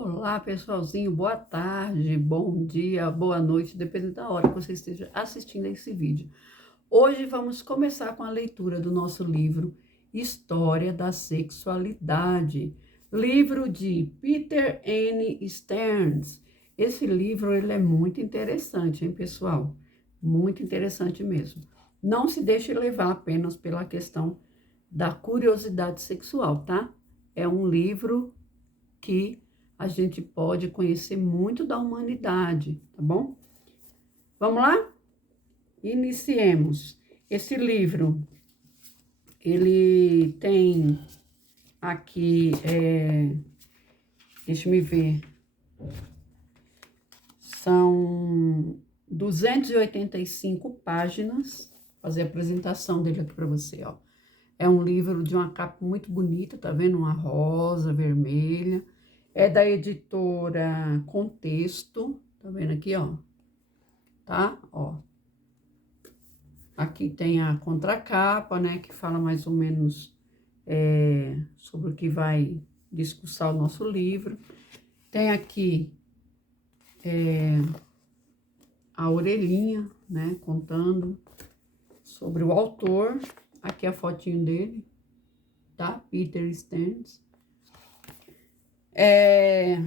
Olá, pessoalzinho, boa tarde, bom dia, boa noite, dependendo da hora que você esteja assistindo esse vídeo. Hoje vamos começar com a leitura do nosso livro História da Sexualidade, livro de Peter N. Stearns. Esse livro ele é muito interessante, hein, pessoal? Muito interessante mesmo. Não se deixe levar apenas pela questão da curiosidade sexual, tá? É um livro que a gente pode conhecer muito da humanidade, tá bom? Vamos lá? Iniciemos. Esse livro, ele tem aqui, deixa eu ver, são 285 páginas. Vou fazer a apresentação dele aqui para você, ó. É um livro de uma capa muito bonita, tá vendo? Uma rosa, vermelha. É da editora Contexto, tá vendo aqui, ó? Tá? Ó. Aqui tem a contracapa, né? Que fala mais ou menos sobre o que vai discursar o nosso livro. Tem aqui a orelhinha, né? Contando sobre o autor. Aqui a fotinho dele, tá? Peter Stearns. É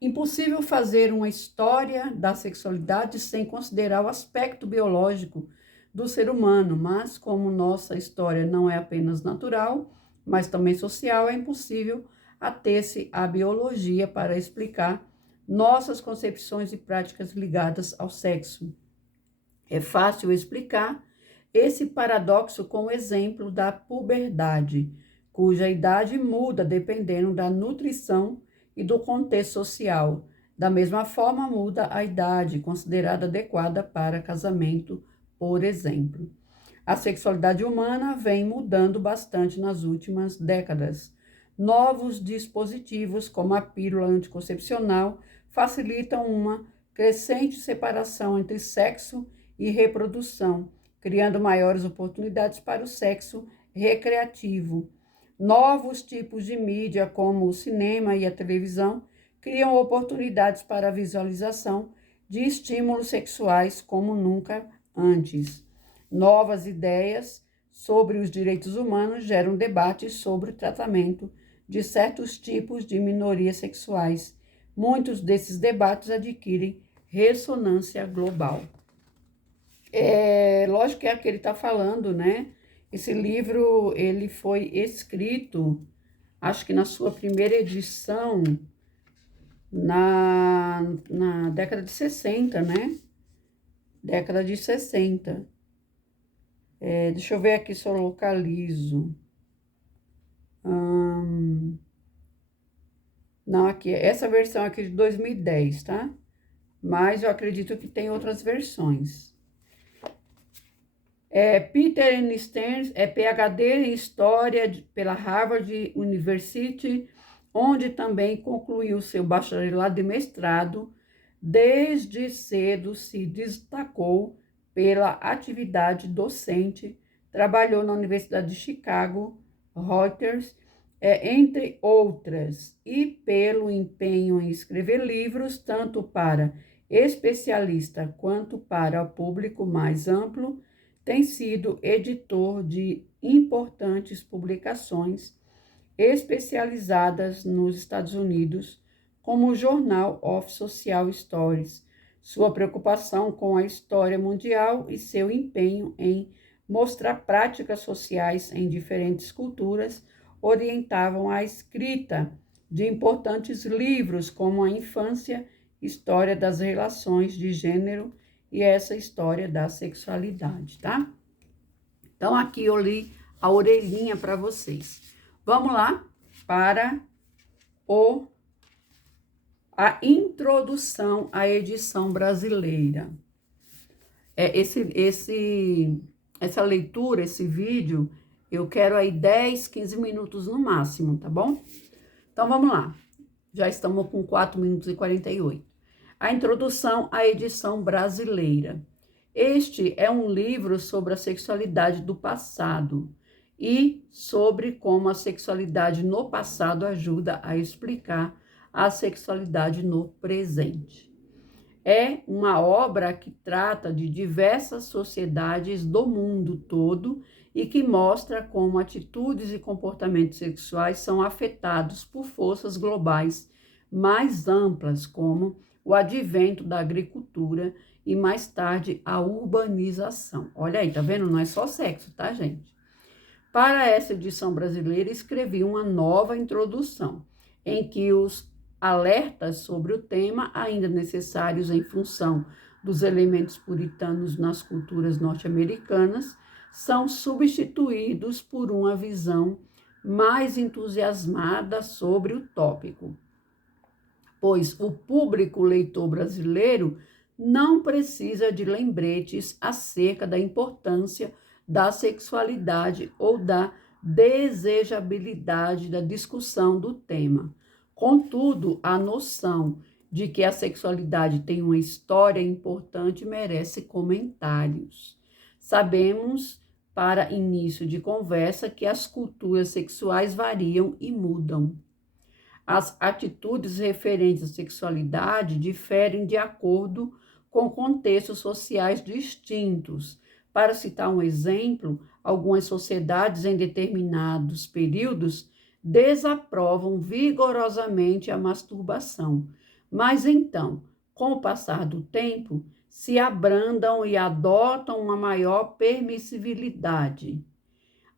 impossível fazer uma história da sexualidade sem considerar o aspecto biológico do ser humano, mas como nossa história não é apenas natural, mas também social, é impossível ater-se à biologia para explicar nossas concepções e práticas ligadas ao sexo. É fácil explicar esse paradoxo com o exemplo da puberdade, cuja idade muda dependendo da nutrição e do contexto social. Da mesma forma, muda a idade considerada adequada para casamento, por exemplo. A sexualidade humana vem mudando bastante nas últimas décadas. Novos dispositivos, como a pílula anticoncepcional, facilitam uma crescente separação entre sexo e reprodução, criando maiores oportunidades para o sexo recreativo. Novos tipos de mídia, como o cinema e a televisão, criam oportunidades para a visualização de estímulos sexuais como nunca antes. Novas ideias sobre os direitos humanos geram debates sobre o tratamento de certos tipos de minorias sexuais. Muitos desses debates adquirem ressonância global. Lógico que é o que ele está falando, né? Esse livro, ele foi escrito, acho que na sua primeira edição, na década de 60, né? Década de 60. Deixa eu ver aqui se eu localizo. Não, aqui, essa versão aqui de 2010, tá? Mas eu acredito que tem outras versões. Peter N. Stearns é PhD em História pela Harvard University, onde também concluiu seu bacharelado e mestrado. Desde cedo se destacou pela atividade docente, trabalhou na Universidade de Chicago, Reuters, entre outras, e pelo empenho em escrever livros, tanto para especialista quanto para o público mais amplo, tem sido editor de importantes publicações especializadas nos Estados Unidos, como o Journal of Social Stories. Sua preocupação com a história mundial e seu empenho em mostrar práticas sociais em diferentes culturas orientavam a escrita de importantes livros como A Infância, História das Relações de Gênero e essa história da sexualidade, tá? Então, aqui eu li a orelhinha para vocês. Vamos lá para a introdução à edição brasileira. Essa leitura, esse vídeo, eu quero aí 10, 15 minutos no máximo, tá bom? Então, vamos lá. Já estamos com 4 minutos e 48. A introdução à edição brasileira. Este é um livro sobre a sexualidade do passado. e sobre como a sexualidade no passado ajuda a explicar a sexualidade no presente. É uma obra que trata de diversas sociedades do mundo todo e que mostra como atitudes e comportamentos sexuais são afetados por forças globais mais amplas, como o advento da agricultura e mais tarde a urbanização. Olha aí, tá vendo? Não é só sexo, tá, gente? Para essa edição brasileira, escrevi uma nova introdução, em que os alertas sobre o tema, ainda necessários em função dos elementos puritanos nas culturas norte-americanas, são substituídos por uma visão mais entusiasmada sobre o tópico, pois o público leitor brasileiro não precisa de lembretes acerca da importância da sexualidade ou da desejabilidade da discussão do tema. Contudo, a noção de que a sexualidade tem uma história importante merece comentários. Sabemos, para início de conversa, que as culturas sexuais variam e mudam. As atitudes referentes à sexualidade diferem de acordo com contextos sociais distintos. Para citar um exemplo, algumas sociedades em determinados períodos desaprovam vigorosamente a masturbação, mas então, com o passar do tempo, se abrandam e adotam uma maior permissibilidade.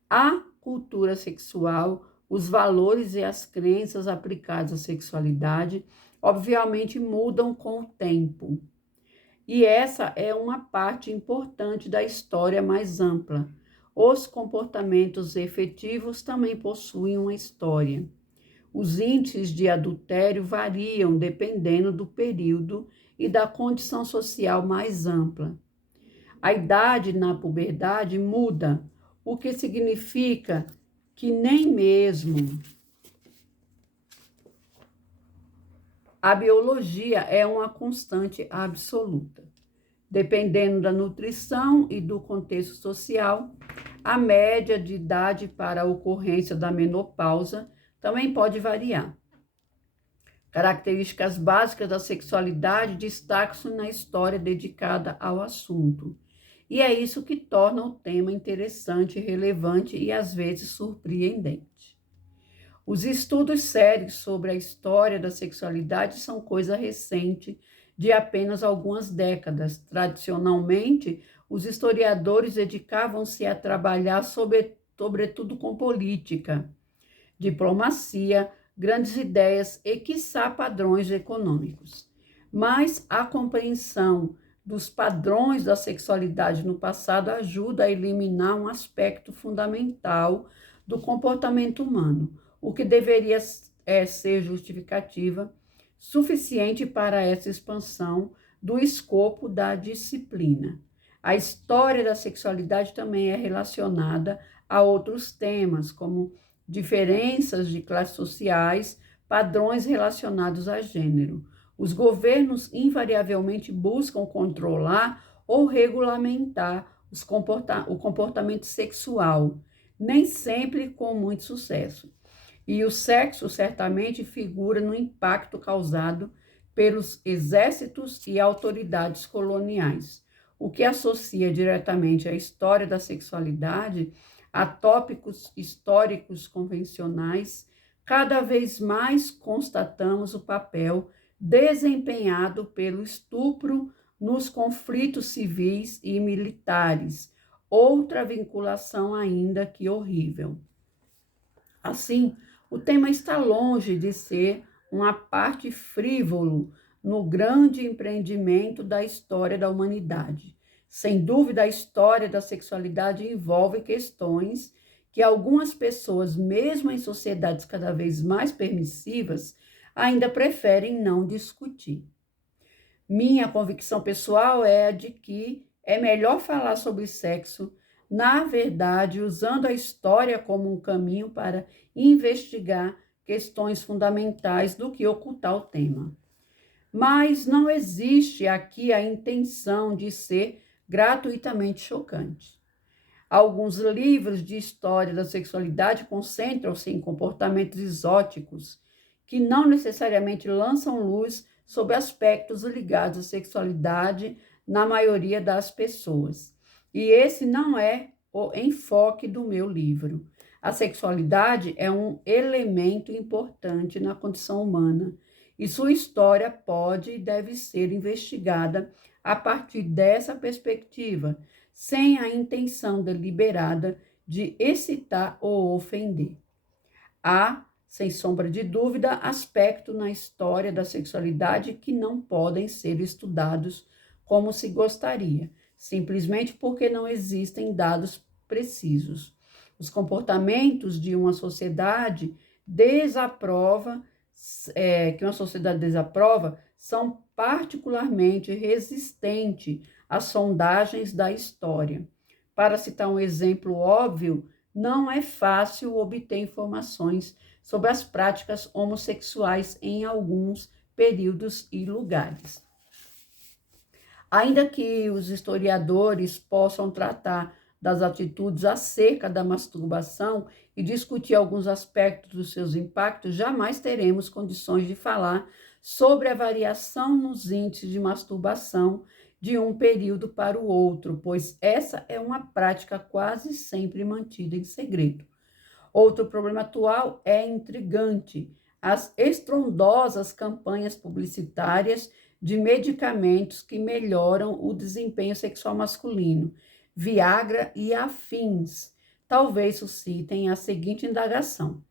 A cultura sexual, os valores e as crenças aplicados à sexualidade, obviamente mudam com o tempo. E essa é uma parte importante da história mais ampla. Os comportamentos efetivos também possuem uma história. Os índices de adultério variam dependendo do período e da condição social mais ampla. A idade na puberdade muda, o que significa que nem mesmo a biologia é uma constante absoluta. Dependendo da nutrição e do contexto social, a média de idade para a ocorrência da menopausa também pode variar. Características básicas da sexualidade destacam-se na história dedicada ao assunto. E é isso que torna o tema interessante, relevante e às vezes surpreendente. Os estudos sérios sobre a história da sexualidade são coisa recente, de apenas algumas décadas. Tradicionalmente, os historiadores dedicavam-se a trabalhar sobretudo com política, diplomacia, grandes ideias e, quiçá, padrões econômicos. Mas a compreensão dos padrões da sexualidade no passado ajuda a eliminar um aspecto fundamental do comportamento humano, o que deveria ser justificativa suficiente para essa expansão do escopo da disciplina. A história da sexualidade também é relacionada a outros temas, como diferenças de classes sociais, padrões relacionados a gênero. Os governos invariavelmente buscam controlar ou regulamentar o comportamento sexual, nem sempre com muito sucesso. E o sexo certamente figura no impacto causado pelos exércitos e autoridades coloniais, o que associa diretamente a história da sexualidade a tópicos históricos convencionais. Cada vez mais constatamos o papel desempenhado pelo estupro nos conflitos civis e militares, outra vinculação ainda que horrível. Assim, o tema está longe de ser uma parte frívolo no grande empreendimento da história da humanidade. Sem dúvida, a história da sexualidade envolve questões que algumas pessoas, mesmo em sociedades cada vez mais permissivas, ainda preferem não discutir. Minha convicção pessoal é a de que é melhor falar sobre sexo, na verdade, usando a história como um caminho para investigar questões fundamentais do que ocultar o tema. Mas não existe aqui a intenção de ser gratuitamente chocante. Alguns livros de história da sexualidade concentram-se em comportamentos exóticos que não necessariamente lançam luz sobre aspectos ligados à sexualidade na maioria das pessoas. E esse não é o enfoque do meu livro. A sexualidade é um elemento importante na condição humana e sua história pode e deve ser investigada a partir dessa perspectiva, sem a intenção deliberada de excitar ou ofender. Há, sem sombra de dúvida, aspectos na história da sexualidade que não podem ser estudados como se gostaria, simplesmente porque não existem dados precisos. Os comportamentos de uma sociedade que uma sociedade desaprova são particularmente resistentes às sondagens da história. Para citar um exemplo óbvio, não é fácil obter informações sobre as práticas homossexuais em alguns períodos e lugares. Ainda que os historiadores possam tratar das atitudes acerca da masturbação e discutir alguns aspectos dos seus impactos, jamais teremos condições de falar sobre a variação nos índices de masturbação de um período para o outro, pois essa é uma prática quase sempre mantida em segredo. Outro problema atual é intrigante: as estrondosas campanhas publicitárias de medicamentos que melhoram o desempenho sexual masculino, Viagra e afins, talvez suscitem a seguinte indagação: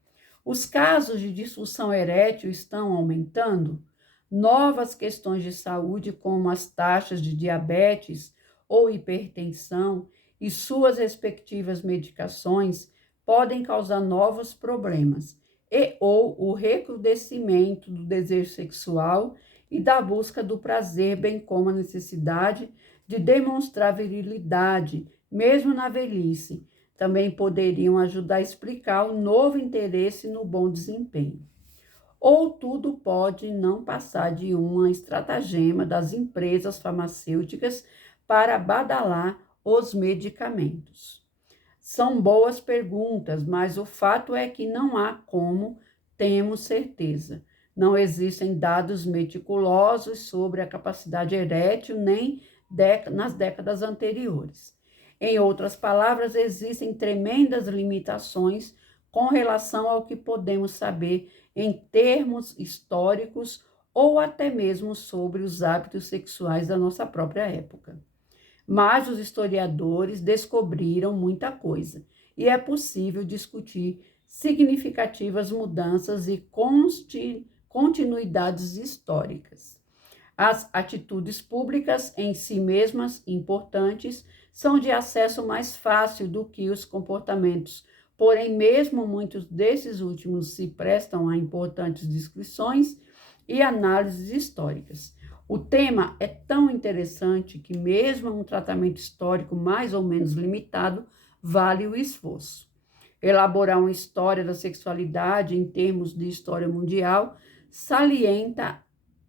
os casos de disfunção erétil estão aumentando? Novas questões de saúde, como as taxas de diabetes ou hipertensão e suas respectivas medicações, podem causar novos problemas ou o recrudescimento do desejo sexual e da busca do prazer, bem como a necessidade de demonstrar virilidade, mesmo na velhice, também poderiam ajudar a explicar o novo interesse no bom desempenho. Ou tudo pode não passar de uma estratagema das empresas farmacêuticas para badalar os medicamentos. São boas perguntas, mas o fato é que não há como temos certeza. Não existem dados meticulosos sobre a capacidade erétil nem nas décadas anteriores. Em outras palavras, existem tremendas limitações com relação ao que podemos saber em termos históricos ou até mesmo sobre os hábitos sexuais da nossa própria época. Mas os historiadores descobriram muita coisa e é possível discutir significativas mudanças e continuidades históricas. As atitudes públicas em si mesmas importantes são de acesso mais fácil do que os comportamentos. Porém, mesmo muitos desses últimos se prestam a importantes descrições e análises históricas. O tema é tão interessante que mesmo um tratamento histórico mais ou menos limitado vale o esforço. Elaborar uma história da sexualidade em termos de história mundial salienta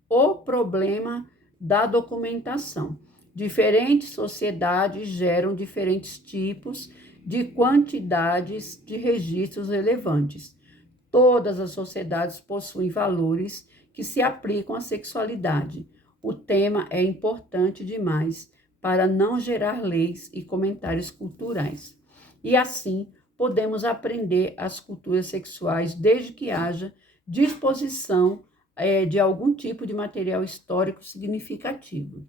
o problema da documentação. Diferentes sociedades geram diferentes tipos de quantidades de registros relevantes. Todas as sociedades possuem valores que se aplicam à sexualidade. O tema é importante demais para não gerar leis e comentários culturais. E assim, podemos aprender as culturas sexuais desde que haja disposição de algum tipo de material histórico significativo.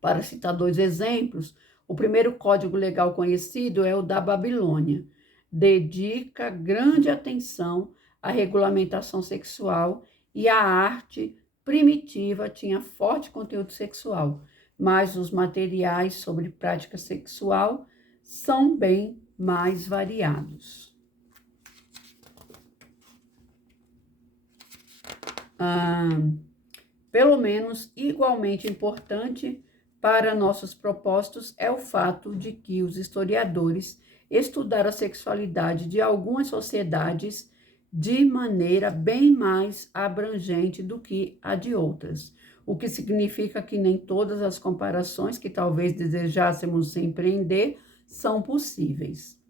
Para citar dois exemplos, o primeiro código legal conhecido é o da Babilônia. Dedica grande atenção à regulamentação sexual e a arte primitiva tinha forte conteúdo sexual, mas os materiais sobre prática sexual são bem mais variados. Pelo menos igualmente importante para nossos propósitos é o fato de que os historiadores estudaram a sexualidade de algumas sociedades de maneira bem mais abrangente do que a de outras, o que significa que nem todas as comparações que talvez desejássemos empreender são possíveis.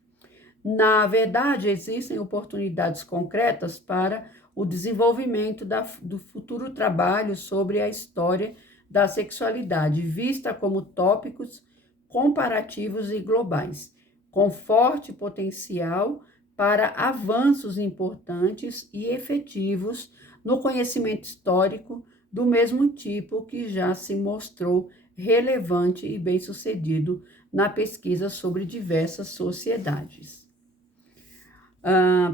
Na verdade, existem oportunidades concretas para o desenvolvimento do futuro trabalho sobre a história da sexualidade, vista como tópicos comparativos e globais, com forte potencial para avanços importantes e efetivos no conhecimento histórico, do mesmo tipo que já se mostrou relevante e bem-sucedido na pesquisa sobre diversas sociedades.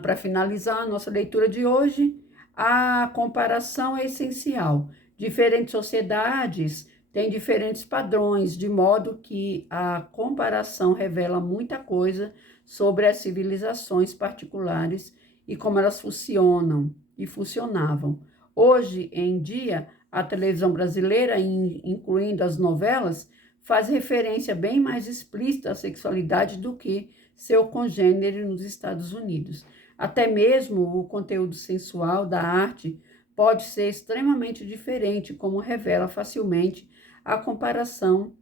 Para finalizar a nossa leitura de hoje, a comparação é essencial. Diferentes sociedades têm diferentes padrões, de modo que a comparação revela muita coisa sobre as civilizações particulares e como elas funcionam e funcionavam. Hoje em dia, a televisão brasileira, incluindo as novelas, faz referência bem mais explícita à sexualidade do que seu congênere nos Estados Unidos. Até mesmo o conteúdo sensual da arte pode ser extremamente diferente, como revela facilmente a comparação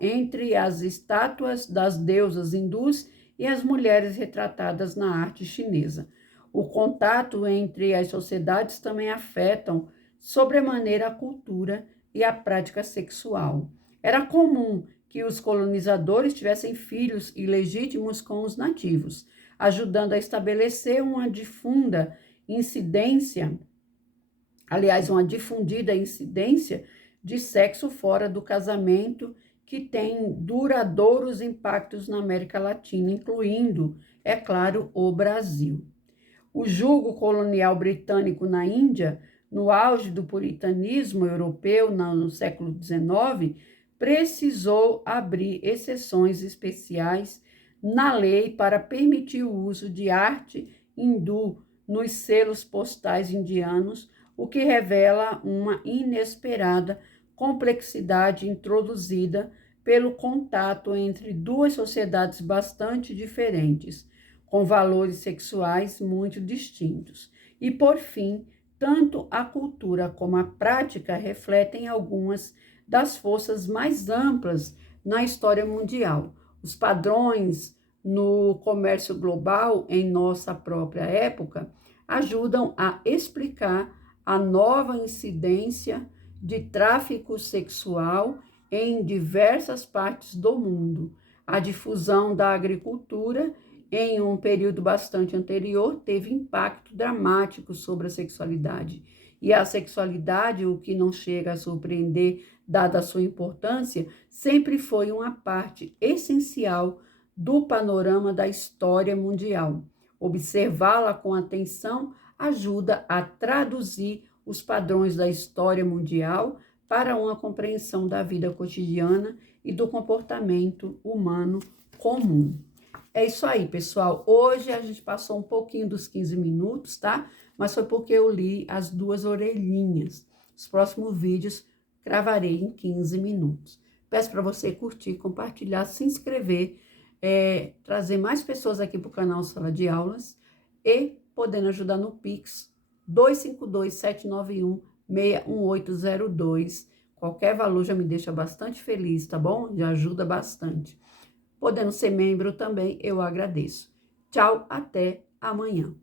entre as estátuas das deusas hindus e as mulheres retratadas na arte chinesa. O contato entre as sociedades também afetam sobremaneira a cultura e a prática sexual. Era comum que os colonizadores tivessem filhos ilegítimos com os nativos, ajudando a estabelecer uma difundida incidência de sexo fora do casamento, que tem duradouros impactos na América Latina, incluindo, é claro, o Brasil. O jugo colonial britânico na Índia, no auge do puritanismo europeu no século XIX, precisou abrir exceções especiais na lei para permitir o uso de arte hindu nos selos postais indianos, o que revela uma inesperada complexidade introduzida pelo contato entre duas sociedades bastante diferentes, com valores sexuais muito distintos. E, por fim, tanto a cultura como a prática refletem algumas das forças mais amplas na história mundial. Os padrões no comércio global em nossa própria época ajudam a explicar a nova incidência de tráfico sexual em diversas partes do mundo. A difusão da agricultura em um período bastante anterior teve impacto dramático sobre a sexualidade. E a sexualidade, o que não chega a surpreender, dada a sua importância, sempre foi uma parte essencial do panorama da história mundial. Observá-la com atenção ajuda a traduzir os padrões da história mundial para uma compreensão da vida cotidiana e do comportamento humano comum. É isso aí, pessoal. Hoje a gente passou um pouquinho dos 15 minutos, tá? Mas foi porque eu li as duas orelhinhas. Os próximos vídeos gravarei em 15 minutos. Peço para você curtir, compartilhar, se inscrever, trazer mais pessoas aqui para o canal Sala de Aulas e podendo ajudar no Pix 252-791-61802. Qualquer valor já me deixa bastante feliz, tá bom? Já ajuda bastante. Podendo ser membro também, eu agradeço. Tchau, até amanhã.